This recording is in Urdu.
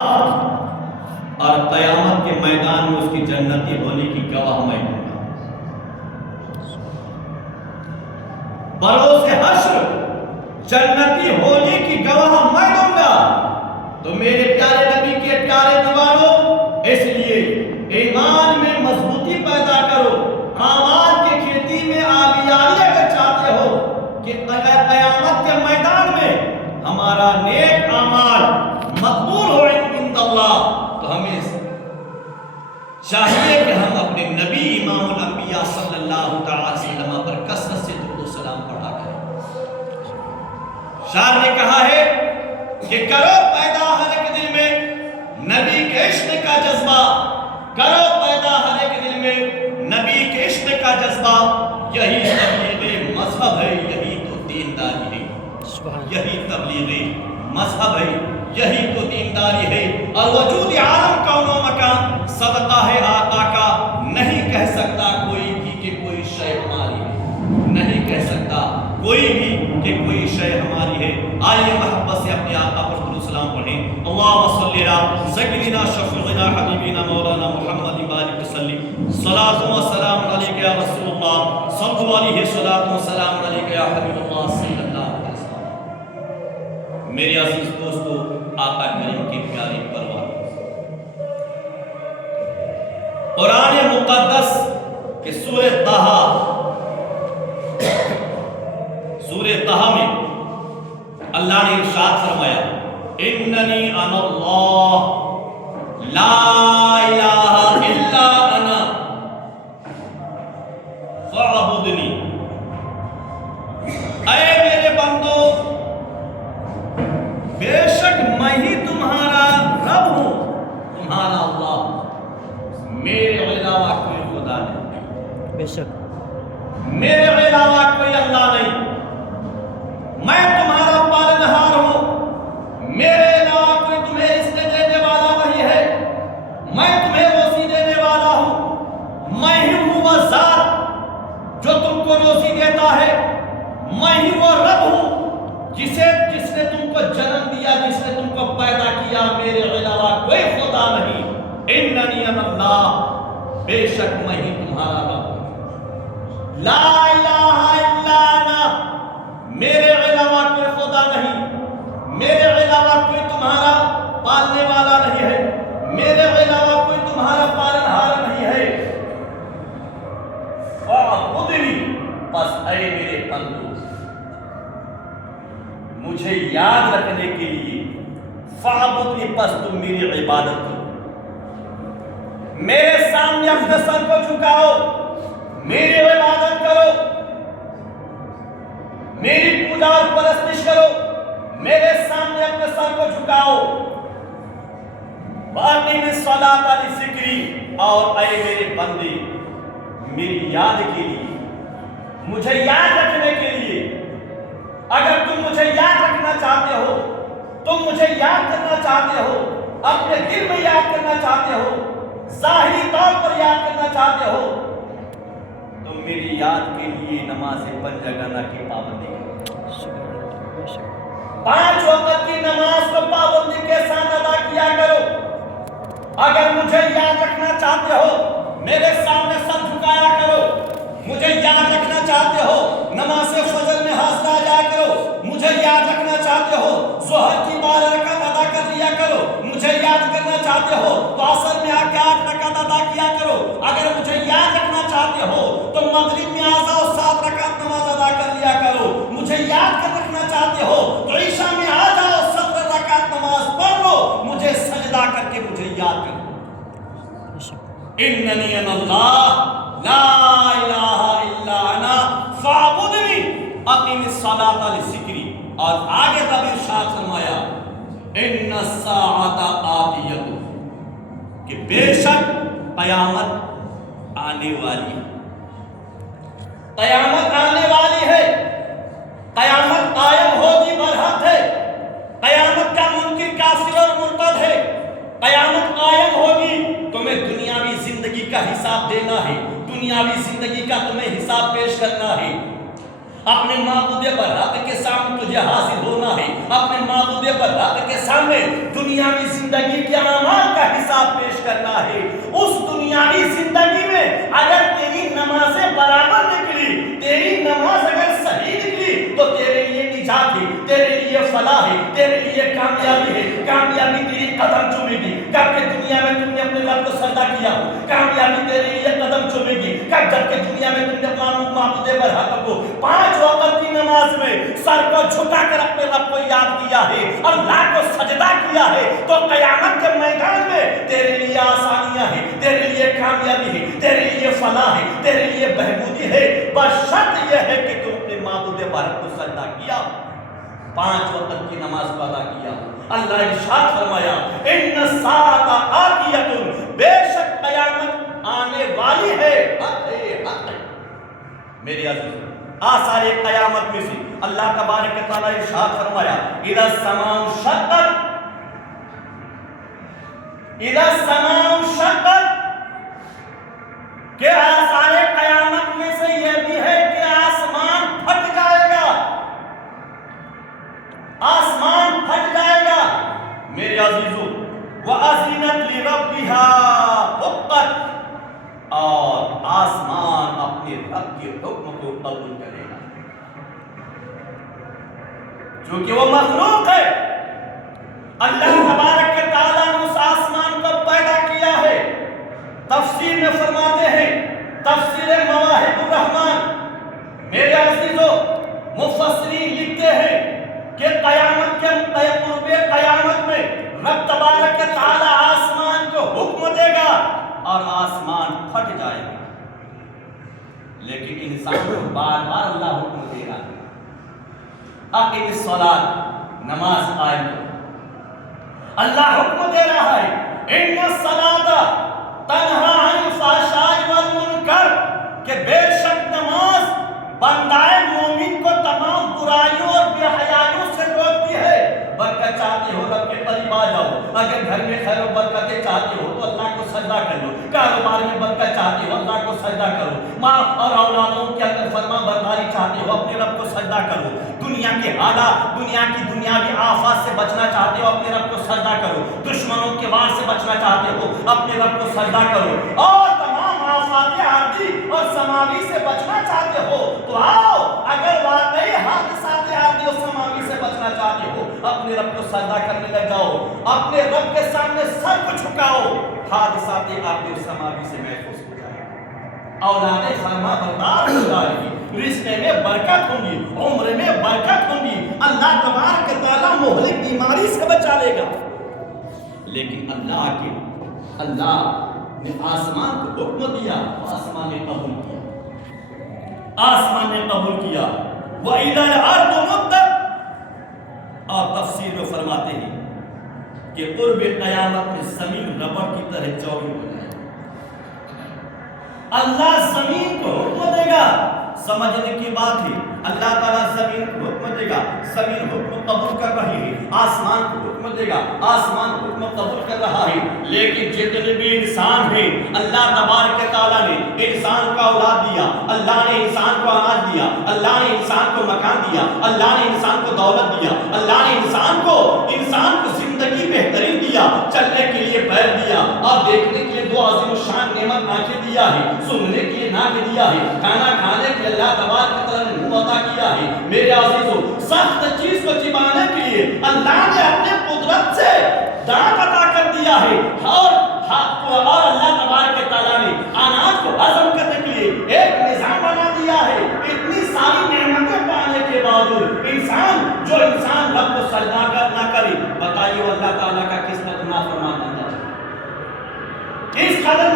اور قیامت کے میدان میں اس کی جنتی ہونے کی گواہ میں ہوں گا۔ بروز حشر جنتی ہونے کی گواہ میں دوں گا۔ تو میرے پیارے نبی کے پیارے دیوانوں، اس لیے ایمان میں مضبوطی پیدا کرو، اعمال کی کھیتی میں آبیاری اگر چاہتے ہو کہ قیامت کے میدان میں ہمارا نیک اعمال مقبول ہو عند اللہ، تو ہمیں چاہیے کہ ہم اپنے نبی امام الانبیاء صلی اللہ تعالی وسلم پر کثرت سے درود و سلام پڑھا کریں۔ شاعر نے کہا ہے کہ کرو پیدا ہر ایک دل میں نبی کے عشق کا جذبہ، کرو پیدا ہر ایک دل میں نبی کے عشق کا جذبہ، یہی تبلیغ مذہب ہے، یہی تو دینداری ہے، یہی تبلیغ مذہب ہے، یہی تو دینداری ہے۔ اور وجود عالم کون و مکان صدقہ ہے آقا کا، نہیں کہہ سکتا کوئی بھی کہ کوئی شے ہماری ہے، نہیں کہہ سکتا کوئی بھی کہ کوئی شے ہماری ہے۔ آئیے محبت سے اپنے آقا پر درود و سلام پڑھیں۔ اللہم صلی علی سیدنا شفیعنا حبیبنا مولانا محمد بارک وسلم، صلاۃ و سلام علیک یا رسول اللہ، صلو علیہ صلاۃ و سلام علیک یا حبیب اللہ صلی اللہ علیہ وسلم۔ میرے عزیز دوستو، آقا کریم کی پیاری پرواز، قرآن مقدس کے سورہ طہ میں اللہ نے ارشاد فرمایا، اننی انا اللہ لا الہ الا انا فاعبدنی۔ اے میرے بندو، بے شک میں ہی تمہارا رب ہوں، تمہارا اللہ، میرے علاوہ کوئی خدا نہیں، بے شک میرے علاوہ کوئی اللہ نہیں، میں تمہارا پالنہار ہوں، میرے علاوہ کوئی تمہیں رزق دینے والا نہیں ہے، میں تمہیں روزی دینے والا ہوں، میں ہی ہوں وہ ذات جو تم کو روزی دیتا ہے، میں ہی وہ رب ہوں جس نے تم کو جنم دیا، جس نے تم کو پیدا کیا، میرے علاوہ کوئی خدا نہیں۔ اننی انا اللہ، بے شک میں ہی تمہارا رب ہوں، لا الہ الا انا، میرے علاوہ کوئی خدا نہیں، میرے علاوہ کوئی تمہارا پالنے والا نہیں ہے، میرے علاوہ کوئی تمہارا پالنہار نہیں ہے۔ فاعبدنی، پس اے میرے بندو، مجھے یاد رکھنے کے لیے فاعبدنی، پس تم میری عبادت کرو، میرے سامنے اپنے سر کو جھکاؤ، میری عبادت کرو، میری پوجا اور پرستش کرو، میرے سامنے اپنے سر کو جھکاؤ۔ وَأَقِمِ الصَّلَاةَ لِذِكْرِی، اور اے میرے بندے، میری یاد کے لیے، مجھے یاد رکھنے کے لیے، اگر تم مجھے یاد رکھنا چاہتے ہو، تم مجھے یاد کرنا چاہتے ہو، اپنے دل میں یاد کرنا چاہتے ہو، ظاہری طور پر یاد کرنا چاہتے ہو، تو میری یاد کے لیے نماز پنجگانہ کی پابندی کرو، 5 وقت کی نماز کو پابندی کے ساتھ ادا کیا کرو۔ اگر مجھے یاد رکھنا چاہتے ہو، میرے سامنے سر جھکایا کرو، مجھے یاد رکھنا چاہتے ہو، نماز فجر میں حاضر آ جایا کرو، مجھے یاد رکھنا چاہتے ہو، ظہر کی 12 رکعت ادا کر لیا کرو، مجھے یاد کرنا چاہتے ہو تو عصر میں آ کے 8 رکعت ادا کیا کرو، اگر مجھے یاد رکھنا چاہتے ہو تو مغرب میں آ جاؤ 7 رکعت نماز ادا کر لیا کرو، مجھے یاد کر رکھنا چاہتے ہو تو عشاء میں آ جاؤ 17 رکعت نماز پڑھ لو، مجھے سجدہ کر کے مجھے یاد کرو۔ اننی انا اللہ لا الہ الا انا فاعبدنی اقم الصلاۃ لذکری۔ اور آگے تب ارشاد فرمایا، ان الساعۃ آتیۃ، کہ بے شک قیامت آنے والی ہے، قیامت آنے والی ہے، قیامت قائم ہوگی برحق ہے، قیامت کا منکر کافر اور مرتد ہے، قیامت قائم ہوگی، تمہیں دنیاوی زندگی کا حساب دینا ہے، دنیاوی زندگی کا تمہیں حساب پیش کرنا ہے۔ اپنے معبود برحق کے سامنے تجھے حاصل ہونا ہے، اپنے معبود برحق کے سامنے دنیاوی زندگی کے اعمال کا حساب پیش کرنا ہے۔ اس دنیاوی زندگی میں اگر تیری نمازیں برابر نکلی، تیری نماز اگر صحیح نکلی تو تیرے لیے نجات ہے، تیرے لیے فلاح ہے، تیرے لیے کامیابی ہے۔ کامیابی تیری قدم چومے گی جبکہ دنیا میں تم نے اپنے رب کو سجدہ کیا ہو، کامیابی تیرے لیے قدم چومے گی جبکہ دنیا میں تم نے معبود برحق کو 5 وقت کی نماز میں سر کو جھکا کر اپنے رب کو یاد کیا ہے، اللہ کو سجدہ کیا ہے، تو قیامت کے میدان میں تیرے لیے آسانیاں ہیں، تیرے لیے کامیابی ہے، تیرے لیے فلاح ہے، تیرے لیے بہبودی ہے، بس شرط یہ ہے کہ تم اپنے معبود برحق کو سجدہ کیا، 5 وقت کی نماز کو ادا کیا۔ اللہ ارشاد فرمایا ان الساعۃ آتیۃ، بے شک قیامت آنے والی ہے، حق ہے، حق ہے۔ میری عزیز آثار قیامت میں سے اللہ تبارک تعالیٰ ارشاد فرمایا اذا السماء انشقت، اذا السماء انشقت، کہ آثار قیامت میں سے یہ بھی ہے کہ آسمان پھٹ جائے گا، آسمان پھٹ جائے گا۔ میرے عزیزو وَأَذِنَتْ لِرَبِّهَا حُقَّتْ، اور آسمان اپنے رب کے حکم کو قبول کرے گا، چونکہ وہ مخلوق ہے۔ اللہ تبارک تعالیٰ نے اس آسمان کو پیدا کیا ہے۔ تفسیر میں فرماتے ہیں، تفسیر مواہب الرحمن، میرے عزیزو مفسرین لکھتے ہیں کہ قیامت کے قرب قیامت میں رب تبارک تعالیٰ آسمان کو حکم دے گا اور آسمان پھٹ جائے گا، لیکن انسان کو بار بار اللہ حکم دے رہا ہے اقیم الصلاۃ، نماز قائم کرو۔ اللہ حکم دے رہا ہے ان الصلاۃ تنہا عن الفحشاء والمنکر، کہ بے شک نماز بندائے مومن کو تمام برائیوں اور بے حیائیوں سے روکتی ہے۔ برکت چاہتے ہو رب کے قریب آ جاؤ، اگر گھر میں خیر و برکتیں چاہتے ہو تو اللہ کو سجدہ کر لو، کاروبار میں برکت چاہتے ہو اللہ کو سجدہ کرو، ماں اور اولادوں کے اندر فرما برداری چاہتے ہو اپنے رب کو سجدہ کرو، دنیا کے حالات، دنیا کی دنیاوی آفات سے بچنا چاہتے ہو اپنے رب کو سجدہ کرو، دشمنوں کے وار سے بچنا چاہتے ہو اپنے رب کو سجدہ کرو، اور تمام آفات عارضی اور سماوی سے بچنا چاہتے ہو تو آؤ، اگر واقعی حادثات عارضی اور سماوی سے بچنا چاہتے ہو اپنے رب کو سجدہ کرنے لگ جاؤ، اپنے رب کے سامنے سر کو جھکاؤ، حادثات عارضی اور سماوی سے محفوظ ہو جائے، اولادیں فرما بردار ہو جائے گی، رزق میں برکت ہوں گی، عمر میں برکت ہوں گی، اللہ تبارک تعالیٰ مہلک بیماری سے بچا لے گا۔ لیکن اللہ نے آسمان کو حکم دیا، آسمان نے قبول کیا، آسمان نے قبول کیا۔ وَإِذَا الْأَرْضُ مُدَّتْ، اور تفسیر میں فرماتے ہیں کہ قرب قیامت میں زمین ربڑ کی طرح چوڑی ہو جائے گی، اللہ زمین کو حکم دے گا، سمجھنے کی بات ہے، اللہ تعالیٰ زمین کو حکم دے گا، زمین حکم قبول کر رہی ہے، آسمان کو حکم دے گا، آسمان حکم قبول کر رہا ہے، لیکن جتنے بھی انسان ہیں اللہ تبارک تعالیٰ نے انسان کو اولاد دیا، اللہ نے انسان کو اناج دیا، اللہ نے انسان کو مکان دیا، اللہ نے انسان کو دولت دیا، اللہ نے انسان کو زندگی بہترین دیا، چلنے کے لیے پیر دیا اور دیکھنے کے لیے 2 عظیم الشان نعمت آنکھیں دیا ہے، سننے کے لیے ناک دیا ہے، کھانا کھانے کے لیے اللہ تبارک تعالیٰ نے منہ عطا کیا ہے۔ میرے عزیزو سخت چیز کو چبانے کے لیے اللہ نے اپنے قدرت سے دانت عطا کر دیا ہے، اور اللہ تبارک تعالیٰ نے اناج کو ہضم کرنے کے لیے ایک نظام بنا دیا ہے۔ اتنی ساری نعمتیں پانے کے باوجود جو انسان رب کو سجدہ نہ کرے، بتائیے وہ اللہ تعالیٰ کا کس قدر نافرمان بن جائے، کس قدر